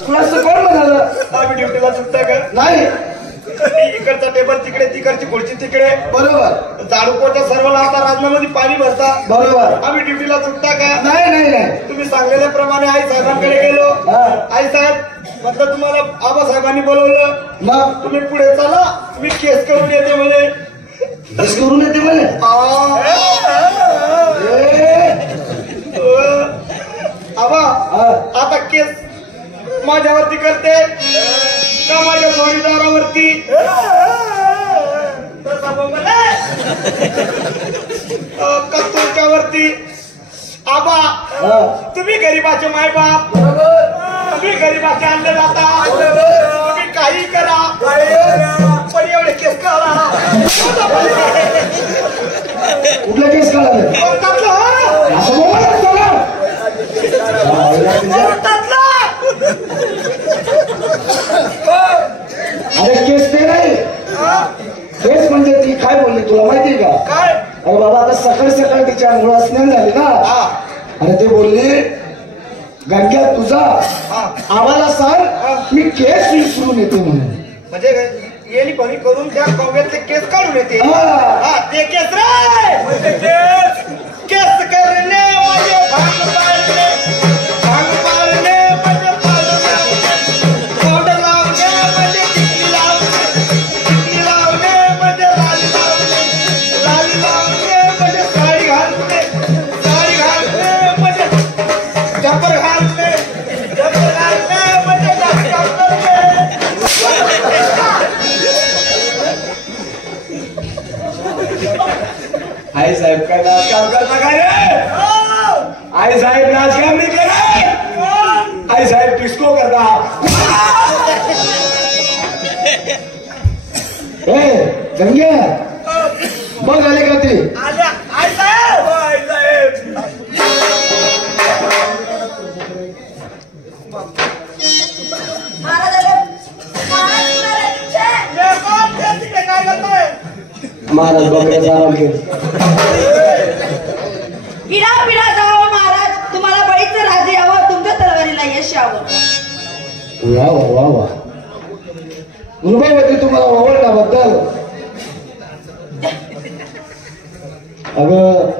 तुला असं कोण म्हणालं? आम्ही ड्युटीला सुटता का नाही. इकडचा टेबल तिकडे तिकडची खुर्ची तिकडे बरोबर. झाडू पोचा सर्व लावता राजनामध्ये पाणी भरता बरोबर. आम्ही ड्युटीला सुटता का नाही नाही नाही. तुम्ही सांगितल्याप्रमाणे आई साहेबांकडे गेलो. आई साहेब म्हटलं तुम्हाला आबासाहेबांनी बोलवलं. मग तुम्ही पुढे चला मी केस करून येते म्हणे. केस करून येते म्हणे. आबा आता केस माझ्यावरती करते का माझ्या जोडीदारावरती? का तुमच्यावरती? आबा तुम्ही गरीबाचे मायबाप, तुम्ही गरीबाचे आणले जाता, तुम्ही काही करा पण एवढे केस करा. कुठला केस कळालं? असं बोला चला. अरे केस ते नाही. केस म्हणजे ती काय बोलली तुला माहितीये का? काय? अरे बाबा आता सकाळी सकाळी तिच्या अंघोळ स्नान झाली ना. अरे ते बोलली गंग्या तुझा आम्हाला सांग मी केस विसरून येते म्हणून. म्हणजे येली पणी करून त्या कव्यातले केस काढून येते. ते केस रे केस करणे म्हणजे भांग पाडणे, भांग पाडणे म्हणजे पावडर लावणे म्हणजे टिकली लावणे, टिकली लावणे म्हणजे लाली लावणे, लाली लावणे म्हणजे साडी घालणे, साडी घालणे म्हणजे झपर घालणे, झपर घालणे म्हणजे नाचकाम करणे. आई साहेब काय नाचकाम करता काय रे? आई साहेब नाचकाम नाही करत. आई साहेब डिस्को करता. गंग्या बघ आले का ते? आल्या आई साहेब. आई साहेब काय करतोय? महाराज बकऱ्याचा आराम घे. पिढा पिढा जावं महाराज, तुम्हाला बळीचं राज्य यावं, तुमच्या तलवारीला यश यावं. वा वा वा वा. रुबावती तुम्हाला ओळखल्याबद्दल. अगं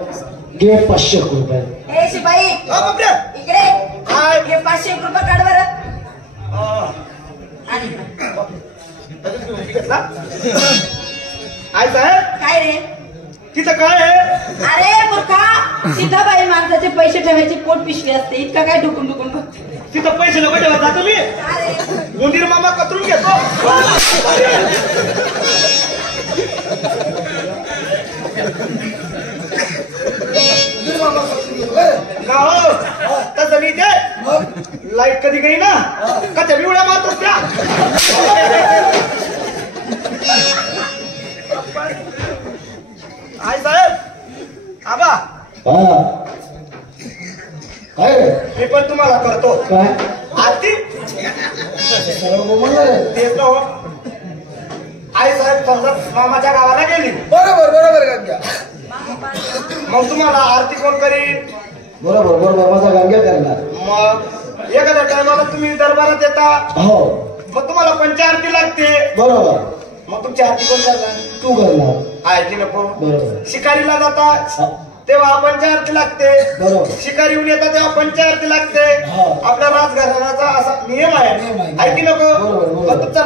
घे 500 रुपये. ए शिपाई इकडे हे 500 रुपये काढ बरं. आणि आई साहेब काय रे? तिथं काय आहे? अरे मूर्खा, सीताबाई माणसाचे पैसे ठेवायची पोट पिशवी असते. इतका काय डुकून डुकून बघते? तिथं पैसे नको ठेवता तुम्ही. उंदीर मामा कतरून घेतो. का हो तसं नाही ते. लाईट कधी गई ना का त्या उड्या मारतोस त्या. आई साहेब आबा काय मी पण तुम्हाला करतो. काय आरती तेच ना हो. आई साहेब समजा मामाच्या गावाला गेली. बरोबर बरोबर गंग्या. मग तुम्हाला आरती कोण करीन? बरोबर बरोबर माझा गंग्या करणार. मग एखाद्या टायमाला तुम्ही दरबारात येता. हो मग तुम्हाला पंचारती लागते. बरोबर. मग तुमची आरती कोण करणार? तू करणार. आरती नको. बरोबर. शिकारीला जाता तेव्हा पंचारती लागते. बरोबर. शिकारीहून येतात तेव्हा पंचारती लागते. आपल्या राजघराण्याचा असा नियम आहे. नियम आहे. ऐकी नको. बरोबर, बरोबर. तुमचा